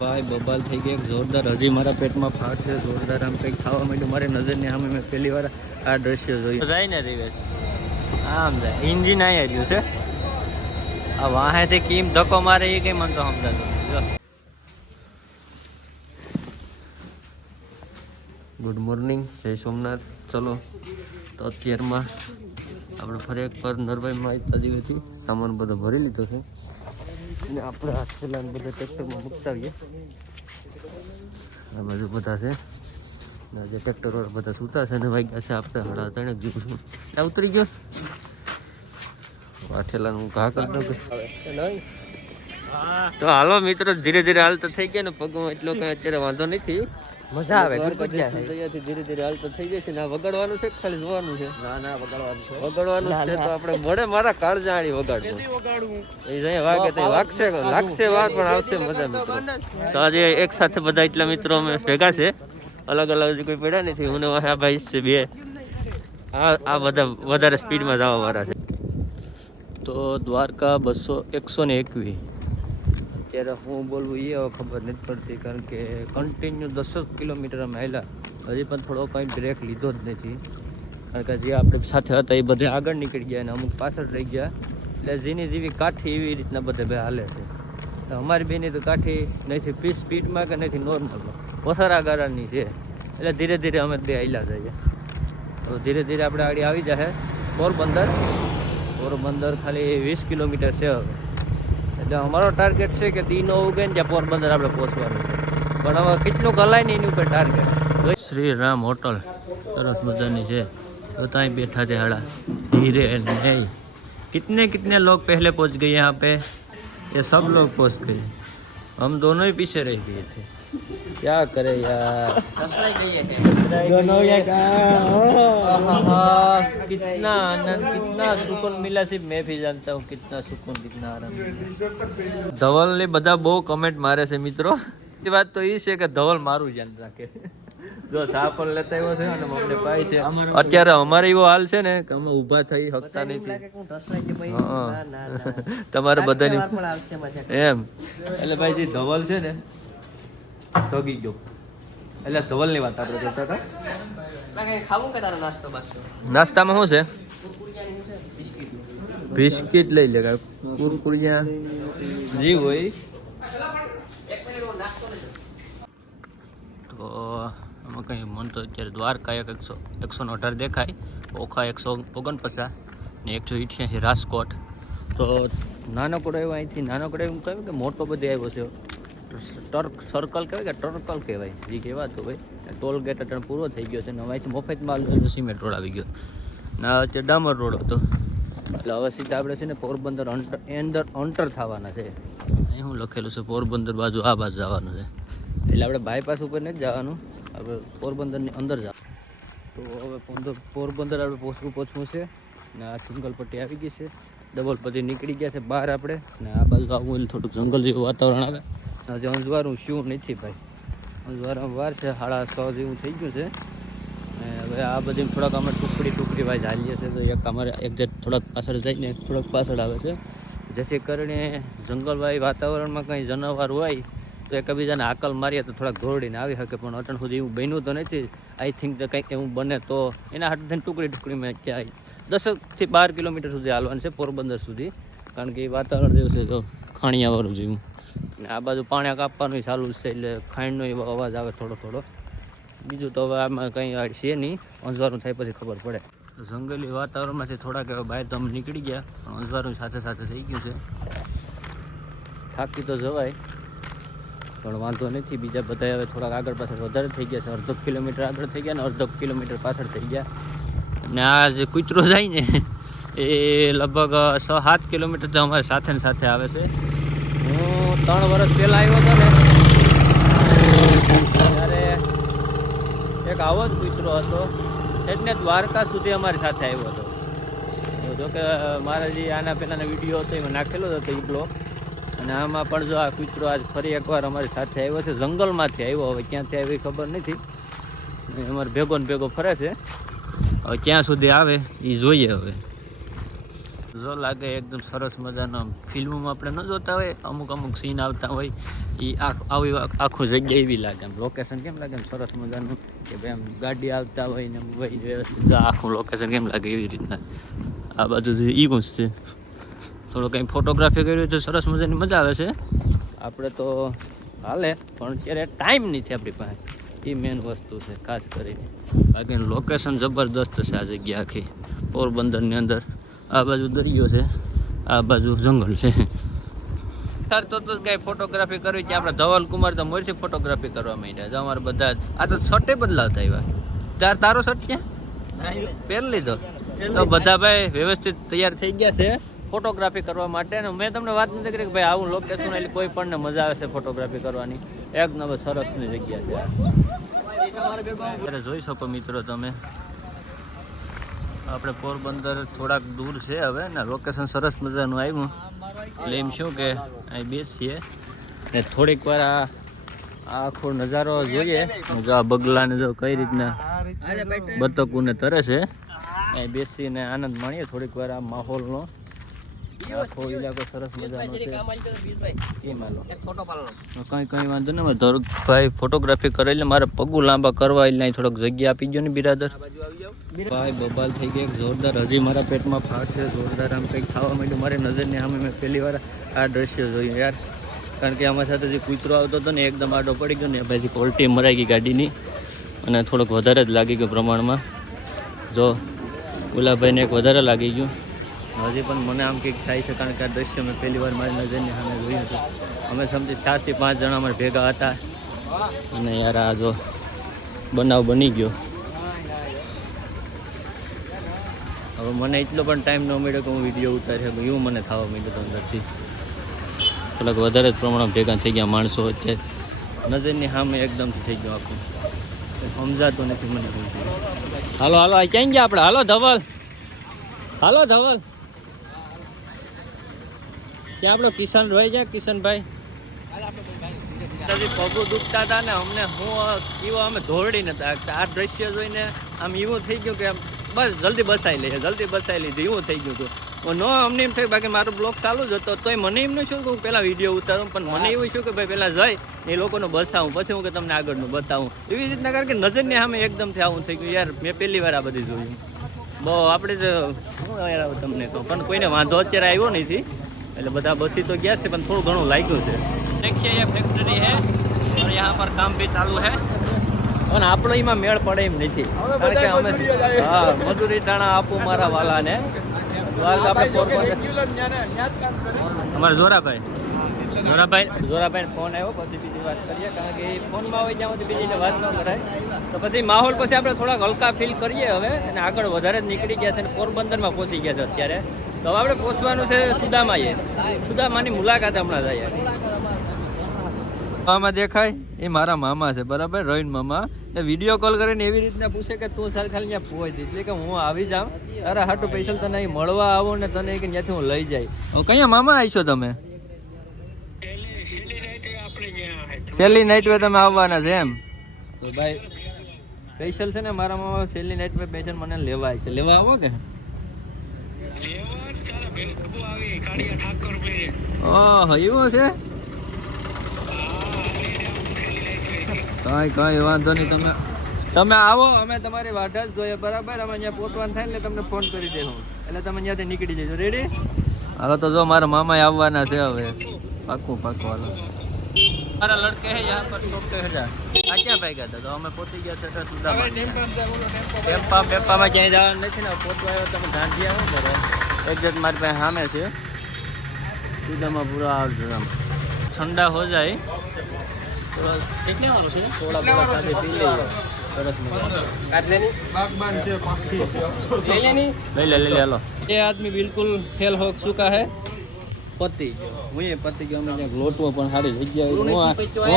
ભાઈ બબાલ થઈ ગઈ જોરદાર. હજી મારા પેટમાં ફાટ છે જોરદાર. આમ કંઈક ખાવા માંડ્યું મારી નજરની સામે. મેં પહેલી વાર આ દ્રશ્ય જોયું. જાય ને રિવેશ આમ જાય ઇન્જિન આવી રહ્યું છે. આ વાહેથી કેમ ધક્કો મારે એ કંઈ મને તો સમજાતું. ગુડ મોર્નિંગ, જય સોમનાથ. ચલો તો અત્યારમાં આપણે ફરી એક પર નરભાઈમાં તાજીથી સામાન બધો ભરી લીધો છે અને આપણે આ થેલા બધા ટ્રેક્ટરમાં મૂકતા આવીએ. આ બાજુ બધા છે જે ટ્રેક્ટર વાળા બધા સૂતા છે અને વાગ્યા છે આપણે 3:30 જેવું છું. આ ઉતરી ગયો આ ઠેલાનું ઘા કરી દઉં. તો હાલો મિત્રો, ધીરે ધીરે હાલ તો થઈ ગયા ને પગમાં એટલો કઈ અત્યારે વાંધો નથી. મજા આવે તૈયારથી ધીરે ધીરે હાલ તો થઈ જાય છે ને. આ વગાડવાનું છે ખાલી જોવાનું છે? ના વગાડવાનું છે. વગાડવાનું છે તો આપણે મળે મારા કાળજાળી વગાડવું. એ જઈએ વાગે તો વાગશે, લાગશે વાર પણ આવશે મજા મિત્રો. તો આજે એક સાથે બધા એટલા મિત્રો અમે ભેગા છે. અલગ અલગ કોઈ પડ્યા નથી. હું ને આ ભાઈ છે બે. આ બધા વધારે સ્પીડમાં જવા વાળા છે. તો દ્વારકા 121. અત્યારે હું બોલવું એ હવે ખબર નથી પડતી, કારણ કે કન્ટિન્યુ 10 કિલોમીટર અમે હાલ્યા. હજી પણ થોડો કંઈ બ્રેક લીધો જ નથી, કારણ કે જે આપણે સાથે હતા એ બધે આગળ નીકળી ગયા અને અમુક પાછળ રહી ગયા. એટલે જેની જેવી કાઠી એવી રીતના બધે બે હાલે છે. તો અમારી બેની તો કાઠી નથી પીસ સ્પીડમાં કે નથી નોર્મલમાં, ઓસારા ગાળાની છે. એટલે ધીરે ધીરે અમે બે હાલ્યા જઈએ. તો ધીરે ધીરે આપણે આગળ આવી જાય પોરબંદર ખાલી 20 કિલોમીટર છે હવે. એટલે અમારો ટાર્ગેટ છે કે દીનો ઉગે ને ત્યાં પોરબંદર આપણે પહોંચવાનું છે. પણ હવે કેટલું કલાય ને એની ઉપર ટાર્ગેટ. શ્રી રામ હોટલ સરસ મજાની છે. તો ત્યાં બેઠા थे हड़ा धीरे नहीं. कितने लोग पहले पहुंच गए यहाँ पे? ये सब लोग पहुंच गए. हम दोनों ही पीछे रह गए थे. क्या करे यार. दोनों कितना आनंद, कितना सुकून मिला. सिर्फ मैं भी जानता हूँ कितना सुकून, कितना आनंद. ધવલ ને બધા બહુ કમેન્ટ મારે છે મિત્રો. એ વાત તો એ છે કે ધવલ મારું ધ્યાન રાખે. જો સાપર લેતા આવ્યો છે અને અમને પાય છે. અત્યારે અમારે એવો હાલ છે ને કે અમે ઊભા થઈ શકતા નથી. તમારે બધાની એમ. એટલે ભાઈ જે ધવલ છે ને ધગી ગયો. એટલે ધવલ ની વાત આપણે કરતા હતા. નાસ્તામાં શું છે? બિસ્કિટ લઈ લે, કુરકુરિયા જી હોય. તો આમાં કંઈ મન તો અત્યારે દ્વારકા 118 દેખાય, ઓખા 149 ને 188 રાજકોટ. તો નાનકડો એવો અહીંથી નાનકડો એવું કહ્યું કે મોટો બધે આવ્યો છે. ટર્ક સર્કલ કહેવાય કે ટર્કલ કહેવાય એ કહેવાતું ભાઈ. ટોલ ગેટ અત્યારે પૂરો થઈ ગયો છે ને અહીંથી મફતમાં સિમેન્ટ રોડ આવી ગયો ના. અત્યારે ડામર રોડ હતો. એટલે હવે સીધા આપણે છે ને પોરબંદર અંટર થવાના છે. અહીં શું લખેલું છે? પોરબંદર બાજુ આ બાજુ જવાનું છે. એટલે આપણે બાયપાસ ઉપર નથી જવાનું, આપણે પોરબંદરની અંદર જવાનું. તો હવે પોરબંદર આપણે પહોંચવું છે ને. આ સિંગલ પટ્ટી આવી ગઈ છે, ડબલ પટ્ટી નીકળી ગયા છે બહાર આપણે. ને આ બાજુ આવું એટલે થોડુંક જંગલ જેવું વાતાવરણ આવે. હજી અંજવારું શું નથી ભાઈ, અંજવારમાં વાર છે. 6:30 જેવું થઈ ગયું છે. હવે આ બધી થોડાક અમે ટુકડી વાઇઝ હાલીએ છીએ. તો એક અમારે એક્ઝેક્ટ થોડાક પાછળ જઈને થોડાક પાછળ આવે છે, જેથી કરીને જંગલવાળી વાતાવરણમાં કંઈ જનાવર હોય તો એકબીજાને હાકલ મારીએ તો થોડાક દોડીને આવી શકે. પણ અત્યાર સુધી એવું બન્યું તો નથી. આઈ થિંક કે કંઈક એવું બને તો એના હાથ થઈને ટુકડીમાં ક્યાંય 10 થી 12 કિલોમીટર સુધી હાલવાનું છે પોરબંદર સુધી, કારણ કે એ વાતાવરણ જેવું છે તો ખાણિયાવાળું જેવું. ને આ બાજુ પાણી કાપવાનું ચાલુ છે, એટલે ખાંડનો એવો અવાજ આવે થોડો. બીજું તો હવે આમાં કંઈ છે નહીં, અંજવારું થાય પછી ખબર પડે. જંગલી વાતાવરણમાંથી થોડાક એવા બહાર તો અમે નીકળી ગયા, પણ અંજવારું સાથે થઈ ગયું છે. થાકી તો જવાય પણ વાંધો નથી. બીજા બધા હવે થોડાક આગળ પાછળ વધારે થઈ ગયા છે. 1/2 કિલોમીટર આગળ થઈ ગયા ને 1/2 કિલોમીટર પાછળ થઈ ગયા. અને આ જે કૂતરો જાય ને એ લગભગ 6-7 કિલોમીટર તો અમારી સાથે આવે છે. હું 3 વર્ષ પહેલાં આવ્યો હતો ને ત્યારે એક આવો જ કૂતરો હતો, એટલે દ્વારકા સુધી અમારી સાથે આવ્યો હતો. જોકે મારા જે આના પહેલાંના વિડીયો હતો એમાં નાખેલો હતો એ બ્લોગ. અને આમાં પણ જો આ કૂતરો આજ ફરી એકવાર અમારી સાથે આવ્યો છે. જંગલમાંથી આવ્યો, હવે ક્યાંથી આવ્યો એ ખબર નથી. અમારે ભેગો ફરે છે. હવે ક્યાં સુધી આવે એ જોઈએ. હવે જો લાગે એકદમ સરસ મજાનો ફિલ્મોમાં આપણે ન જોતા હોય અમુક સીન આવતા હોય એ આવી આખું જગ્યા એવી લાગે આમ લોકેશન કેમ લાગે સરસ મજાનું કે ભાઈ આમ ગાડી આવતા હોય ને વ્યવસ્થિત આખું લોકેશન કેમ લાગે એવી રીતના આ બાજુ જે ઈવું છે થોડો કંઈ ફોટોગ્રાફી કરી તો સરસ મજાની મજા આવે છે આપણે તો હાલે પણ અત્યારે ટાઈમ નથી આપણી પાસે એ મેન વસ્તુ છે ખાસ કરીને બાકી લોકેશન જબરદસ્ત છે આ જગ્યા આખી પોરબંદરની અંદર આ બાજુ દરિયો છે આ બાજુ જંગલ છે તો કઈ ફોટોગ્રાફી કરવી છે આપણે ધવલ કુમાર તો મોરથી ફોટોગ્રાફી કરવા માંડ્યા અમારે બધા આ તો શર્ટે બદલાવતા આવ્યા તારો શર્ટ ક્યાં પહેરી લીધો તો બધા ભાઈ વ્યવસ્થિત તૈયાર થઈ ગયા છે ફોટોગ્રાફી કરવા માટે અને મેં તમને વાત નથી કરી કે ભાઈ આવું લોકેશન એટલે કોઈ પણ મજા આવે છે ફોટોગ્રાફી કરવાની એક નંબર સરસની જગ્યા છે જોઈ શકો મિત્રો તમે આપણે પોરબંદર થોડાક દૂર છે હવે ને લોકેશન સરસ મજાનું આવ્યું એટલે એમ શું કે અહીં બેસીએ ને થોડીક વાર આ આખો નજારો જોઈએ જો આ બગલાને જો કઈ રીતના બતકોને તરે છે અહીં બેસીને આનંદ માણીએ થોડીક વાર આ માહોલનો આખો ઇલાકો સરસ મજાનો છે કઈ વાંધો નહીં ધોરકભાઈ ફોટોગ્રાફી કરે એટલે મારે પગું લાંબા કરવા એટલે અહીં થોડોક જગ્યા આપી ગયો ને બિરાદર ભાઈ બબાલ થઈ ગયા જોરદાર હજી મારા પેટમાં ફાટ છે જોરદાર આમ કંઈક ખાવા માંડ્યું મારી નજરની સામે મેં પહેલી વાર આ દ્રશ્ય જોયું યાર કારણ કે અમારી સાથે જે કૂતરો આવતો હતો ને એકદમ આડો પડી ગયો ને પછી ક્વોલિટી મરાઈ ગઈ ગાડીની અને થોડોક વધારે જ લાગી ગયો પ્રમાણમાં જો ગુલાબભાઈને એક વધારે લાગી ગયું હજી પણ મને આમ કંઈક થાય છે કારણ કે આ દ્રશ્ય મેં પહેલી વાર મારી નજરની સામે જોયું હતું અમે સમજી 4 થી 5 જણા અમારે ભેગા હતા અને યાર આ જો બનાવ બની ગયો હવે મને એટલો પણ ટાઈમ ન મળ્યો કે હું વિડીયો ઉતારી શકું એવું મને થવા માંડ્યું હતું અંદરથી થોડાક વધારે જ પ્રમાણમાં ભેગા થઈ ગયા માણસો અત્યારે નજરની સામે એકદમથી થઈ ગયું આખું સમજાતું નથી મને હાલો હાલો આ ક્યાં ગયા આપણે હાલો ધવલ ત્યાં આપણો કિશન રહી ગયા કિશનભાઈ પગું દુખતા હતા ને અમને હું અમે દોરડી નતા આ દ્રશ્ય જોઈને આમ એવું થઈ ગયું કે બસ જલ્દી બસાઈ લીધી એવું થઈ ગયું હતું ન અમને એમ થયું બાકી મારો બ્લોગ ચાલુ જ હતો તોય મને એમ ન શું કે હું પહેલાં વિડીયો ઉતારું પણ મને એવું શું કે ભાઈ પહેલાં જઈ એ લોકોને બસાવું પછી હું કે તમને આગળનું બતાવું એવી રીતના કારણ કે નજરની સામે એકદમથી આવું થઈ ગયું યાર મેં પહેલી વાર આ બધી જોયું બહુ આપણે જ શું યાર તમને કહું પણ કોઈને વાંધો અત્યારે આવ્યો નથી એટલે બધા બસી તો ગયા છે પણ થોડું ઘણું લાગ્યું છે देखिए ये फैक्ट्री है और यहाँ पर काम भी चालू है અને આપણો એમાં મેળ પડે એમ નથી કારણ કે અમે મજૂરી ટાણા આપું મારા વાલાને અમારા જોરાભાઈ ફોન આવ્યો પછી બીજી વાત કરીએ કારણ કે ફોનમાં હોય ત્યાં સુધી બીજીને વાત ન કરાય તો પછી માહોલ પછી આપણે થોડાક હલકા ફીલ કરીએ હવે અને આગળ વધારે જ નીકળી ગયા છે અને પોરબંદરમાં પહોંચી ગયા છે અત્યારે તો હવે આપણે પહોંચવાનું છે સુદામાની મુલાકાત હમણાં જઈએ મામા દેખાય એ મારા મામા છે બરાબર રોહિન મામા ને વિડીયો કોલ કરીને એવી રીતના પૂછે કે તું ખાલી ત્યાં પહોંચી એટલે કે હું આવી જાઉં તારા હાટું પૈસા તને અહીં મળવા આવો ને તને ત્યાંથી હું લઈ જાય કયા મામા આવીશો તમે છેલ્લી નાઇટ વે તમે આવવાના છે એમ તો ભાઈ સ્પેશિયલ છે ને મારા મામા છેલ્લી નાઇટ વે સ્પેશિયલ મને લેવા આવે છે લેવા આવો કે ઓહ એવું છે કઈ વાંધો નહીં તમે આવો અમે તમારી વાટ જ જોઈએ બરાબર અમે અહીંયા પહોંચવાનું થાય એટલે તમને ફોન કરી દેવું એટલે તમે અહીંયાથી નીકળી જજો રેડી હાલો તો જો મારા મામા આવવાના છે હવે પાકું હાલો મારા લડકે હે યહાં પર ટોપતે હજા આ ક્યાં ભાગ્યા હતા તો અમે પહોંચી ગયા હતા સુદામાં ટેમ્પામાં ક્યાંય જવાનું નથી ને પહોંચવા આવ્યો તમે ધાંધી આવો બરો એક્ઝેક્ટ મારી પાસે સામે છે સુદામાં પૂરા આવજો આમ ઠંડા હો જાય થોડા બોલા સાથે પી લઈએ સરસ ले लो ये आदमी बिल्कुल फेल हो चुका है પતી ગયો અમે ક્યાંક લોટવો પણ સારી જગ્યા હું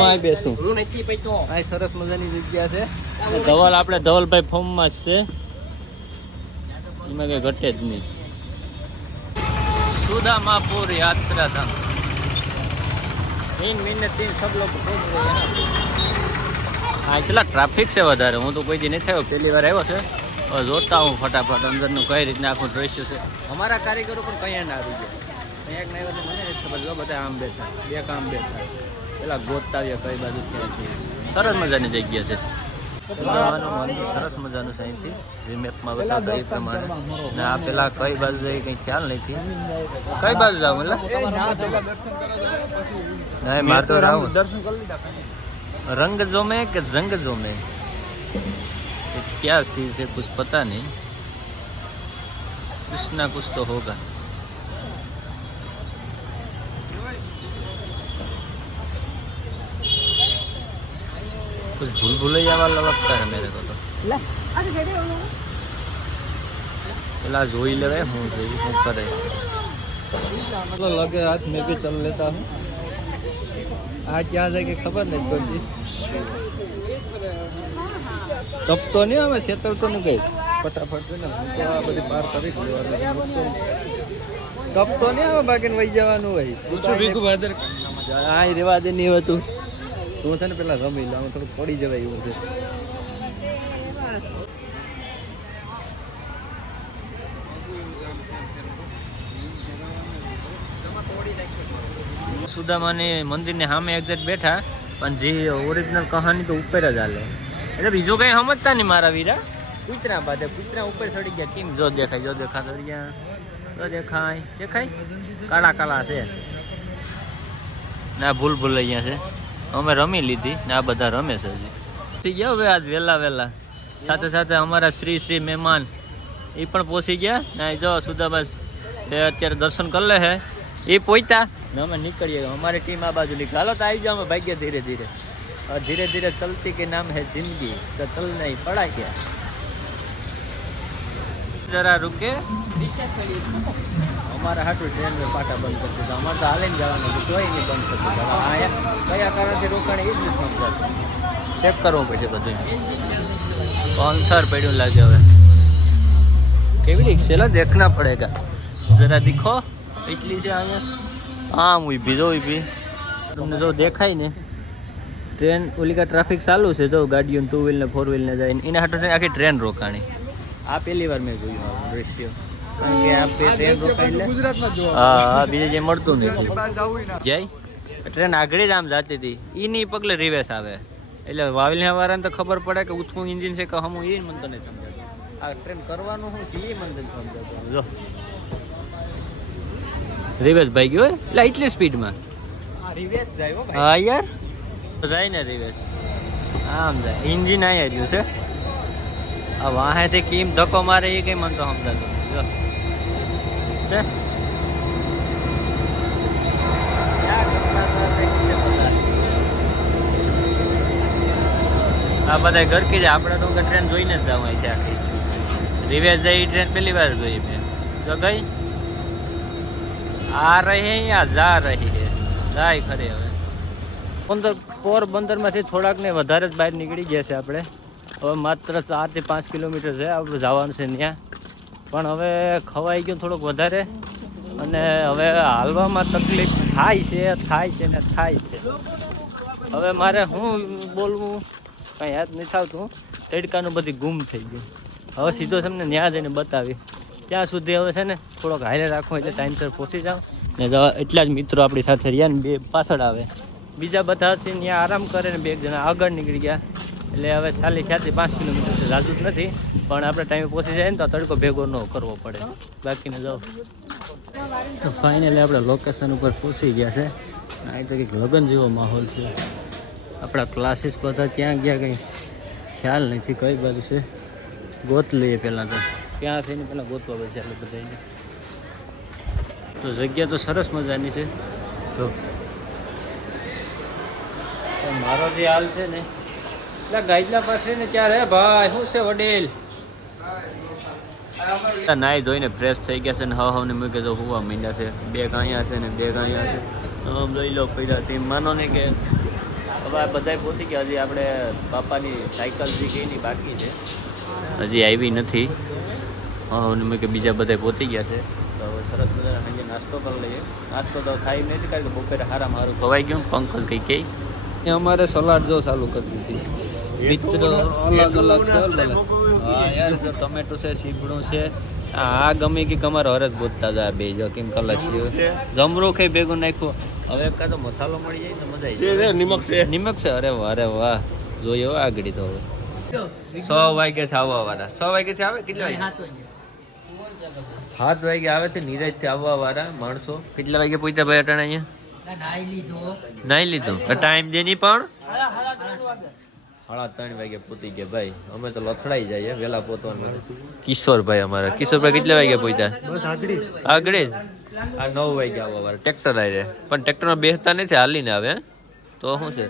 આ બેસું આ સરસ મજાની જગ્યા છે ધવલભાઈ ફોર્મમાં જ છે એમાં કઈ ઘટે જ નહીં સુદામાપુર યાત્રા ધામ 3 મહિને 3 सब लोग पहुंच गए हैं ना। हाँ चला ट्रैफिक से વધારે હું તો કોઈ દી નથી આવ્યો પહેલી વાર આવ્યો છે તો હવે જોતા હું ફટાફટ અંદરનું કઈ રીતના આખું દ્રશ્ય છે. અમારા કારીગરો પણ કયા ના આવી જાય. એક ના મને નથી ખબર. જો બધા આમ બેઠા, બે કામ બેઠા, પેલા ગોતતા આવ્યા કઈ બાજુ ક્યાં છે. સરસ મજાની જગ્યા છે. સરસ મજાનું છે અહીંથી જે મેપમાં બતાવતા એ પ્રમાણે. ને આ પેલા કઈ બાજુ જાય કઈ ખ્યાલ નથી. કઈ બાજુ જાવ એટલે નહીં મારે તો रंग जो में कि जंग जो में क्या चीज है कुछ पता नहीं. कुछ ना कुछ तो होगा. कुछ भूल भुलैया वाला लगता है मेरे को तो. पेला जोई ले हूँ करे तो लगे हाथ में भी चल लेता हूँ. आज क्या जाए खबर नहीं पड़ती. तब तो नहीं हमें क्षेत्र तो नहीं गई फटाफट से ना बड़ी पार कर तब तो नहीं हमें बाकी वही जवान वही हाँ रेवा दे नहीं होતું તું છે ને પેલા રમી લે થોડું પડી જવાય એવું છે. સુદામાની મંદિરની સામે એક્ઝેક્ટ બેઠા પણ જે ઓરિજિનલ કહાની તો ઉપર જ હાલે. એટલે બીજું કઈ સમજતા નહીં મારા વીરા. કૂતરા બાદ કૂતરા ઉપર ચડી ગયા. કેમ જો દેખાય જો દેખાય દેખાય કાળા કાળા છે ના ભૂલ ભૂલ અહીંયા છે. અમે રમી લીધી ને આ બધા રમે છે હજી. થઈ ગયા હવે આજ વહેલા વહેલા. સાથે સાથે અમારા શ્રી મહેમાન એ પણ પહોંચી ગયા ને જો સુદાબા અત્યારે દર્શન કરી લે છે. એ પહોંચ્યા ને અમે નીકળીએ. અમારી ટીમ આ બાજુ નીકળી. હાલો તો આવી જાઓ. અમે ભાગ્ય ધીરે ધીરે और धीरे धीरे चलती के नाम है जिंदगी तो चल नहीं पड़ा क्या. जरा रुके हमारा हाटू ट्रेन में पाटा बंद कर दिया. हमारे तो हाल जवाना कोई नहीं बंद कर दिया. आया क्या कारण से रोकने ये नहीं समझा. चेक करવું પડશે બધું. स्पॉन्सर पेड़ लगे हुए केवी रिक्शा देखना पड़ेगा. जरा दिखो इटली से आगे हाँ हुई भी जो भी तुमने जो देखा ही ने ट्रेन ओली का ट्राफिक चालू है. जो गाड़ियों 2 व्हील ने 4 व्हील ने जाए इन हाटो आखी ट्रेन रोकाणी. आ पहली बार मैं જોયું આ દ્રશ્ય. કારણ કે આ પે ટ્રેન રોકાઈ લે ગુજરાતમાં જો હા બીજે જે મળતું નથી. જાય ટ્રેન આગળ જ આમ જતી હતી. ઈની પગલે રિવેસ આવે એટલે વાવલિયા વાળાને તો ખબર પડે કે ઊંચું એન્જિન છે કે હમું એ મને તો નહીં સમજાતું. આ ટ્રેન કરવાનું શું છે એ મને નથી સમજાતું. જો રિવેસ ભાઈ ગયો એટલે એટલી સ્પીડમાં રિવેસ જાય હો ભાઈ. હા યાર જાય ને રિવેસ આમ જાય. એન્જિન અહીંયા રહ્યું છે. આ વાહેથી કેમ ધક્કો મારે એ કઈ મને તો સમજાતું છે. આ બધા ઘર કી જાય. આપણે તો ટ્રેન જોઈને જ જવાય છે આખી. રિવેસ જાય એ ટ્રેન પહેલી વાર જોઈ મેં. તો ગઈ આ રહી યા જા રહી હે જાય ખરી. હવે પોરબંદરમાંથી થોડાક ને વધારે જ બહાર નીકળી ગયા છે આપણે. હવે માત્ર 4 થી 5 કિલોમીટર છે આપણે જવાનું છે ત્યાં. પણ હવે ખવાઈ ગયું થોડુંક વધારે અને હવે હાલવામાં તકલીફ થાય છે ને થાય છે. હવે મારે શું બોલવું કંઈ યાદ નથી આવતું. તડકાનું બધી ગુમ થઈ ગયું. હવે સીધો તમને ત્યાં જઈને બતાવી. ત્યાં સુધી હવે છે ને થોડોક હાઈલે રાખો એટલે ટાઈમસર પહોંચી જાઓ. ને એટલા જ મિત્રો આપણી સાથે રહ્યા ને 2 પાછળ આવે. બીજા બધા છે ત્યાં આરામ કરે ને 2 જણા આગળ નીકળી ગયા. એટલે હવે 4 થી 5 કિલોમીટર છે. જાજુ જ નથી પણ આપણે ટાઈમે પહોંચી જાય ને તો તડકો ભેગો ન કરવો પડે. બાકીને જાઓ તો ફાઇનલી આપણે લોકેશન ઉપર પહોંચી ગયા છે. અહીં તો કંઈક લગ્ન જેવો માહોલ છે. આપણા ક્લાસીસ બધા ત્યાં ગયા કંઈ ખ્યાલ નથી કઈ બાજુ છે. ગોત લઈએ પહેલાં તો ક્યાં છે ને પહેલાં ગોતવા પડશે આપણે બધાને. તો જગ્યા તો સરસ મજાની છે. તો મારો જે હાલ છે ને એટલે ગાઈડલા પાસે ને ત્યારે ભાઈ શું છે વડીલ નાઈ ધોઈને ફ્રેશ થઈ ગયા છે ને હવ ને મૂકે તો હોવા માંડ્યા છે. 2 અહીંયા છે ને 2 અહીંયા છે. આમ લઈ લો પડ્યા તેમ માનો ને કે હવે બધા પહોંચી ગયા. હજી આપણે પાપાની સાયકલ જે કઈની બાકી છે હજી આવી નથી. હવ ને મૂકે બીજા બધા પહોંચી ગયા છે. તો હવે સરસ મજાનો અહીંયા નાસ્તો કરી લઈએ. નાસ્તો તો ખાઈ નથી કારણ કે બપોરે સારામાં સારું ખવાઈ ગયું. પંકજ કઈ કઈ અમારે સલાડ જો ચાલુ કરી દીધી. મિત્રો અલગ અલગ છે. હા યાર જો ટમેટું છે સીબડું છે આ ગમી કે કમારો હરજ ગોતતા જાય બે જો કેમ કલર છે જમરૂ ખાઈ ભેગું નાખ્યું હવે એક તો મસાલો મળી જાય તો મજા આવી જાય નિમક છે અરે વાહ જોઈએ હો આગળ તો હવે 100 વાગે છે આવવા વાળા 100 વાગે થી આવે કેટલા વાગે 7 વાગે આવે છે નીરજ થી આવવા વાળા માણસો કેટલા વાગે પહોંચ્યા ભાઈ અટાણે અહીંયા નાઈ લીધું ટાઈમ દે નહીં પણ 3:30 વાગે પહોંચી ગયા ભાઈ અમે તો લથડાઈ જઈએ વેલા પહોંચવાનું કિશોરભાઈ અમારા કિશોરભાઈ કેટલા વાગે પહોંચ્યા આગળ જ આ 9 વાગે આવવા વાળા ટ્રેક્ટર આવી પણ ટ્રેક્ટરમાં બેસતા નથી હાલીને આવે તો શું છે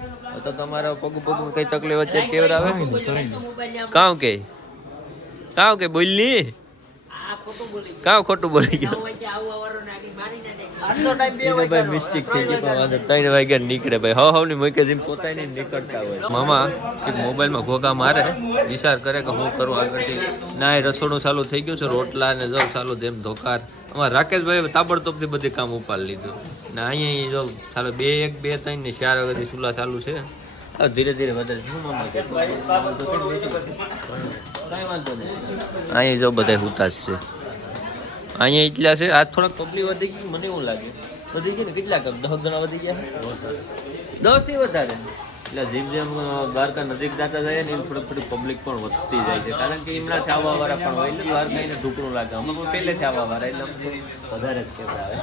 તો તમારા પગ કઈ તકલીફ અત્યારે કેવર આવે કાં કે બોલની ખોટું બોલી ગયો ભાઈ મિસ્ટેક થઈ ગઈ પણ 3 વાગ્યા નીકળે ભાઈ હવની મૂકે જેમ પોતાય નહીં નીકળતા હોય મામા એક મોબાઈલમાં ઘોઘા મારે વિચાર કરે કે હું કરું આગળથી ના એ રસોડું ચાલુ થઈ ગયું છે રોટલા ને જવ ચાલુ જેમ ધોકાર અમારા રાકેશભાઈ તાબડતોબથી બધી કામ ઉપાડી લીધું ને અહીંયા જો ચાલો 2 1 2 3 ને 4 વાગ્યાથી ચૂલા ચાલુ છે ધીરે ધીરે વધારે શું મામા કે અહીંયા જો બધા હુતા જ છે અહીંયા એટલા છે આજ થોડાક પબ્લિક વધી ગઈ મને એવું લાગે વધી ગઈ ને કેટલા 10 ગણા વધી ગયા 10 થી વધારે એટલે જેમ જેમ દ્વારકા નજીક જતા જાય ને એમ થોડી પબ્લિક પણ વધતી જાય છે કારણ કે એમનાથી આવવા વાળા પણ હોય એટલે દ્વારકા એને ઢુકડું લાગે અમે પણ પહેલેથી આવવા વાળા એટલે વધારે જ કેવું આવે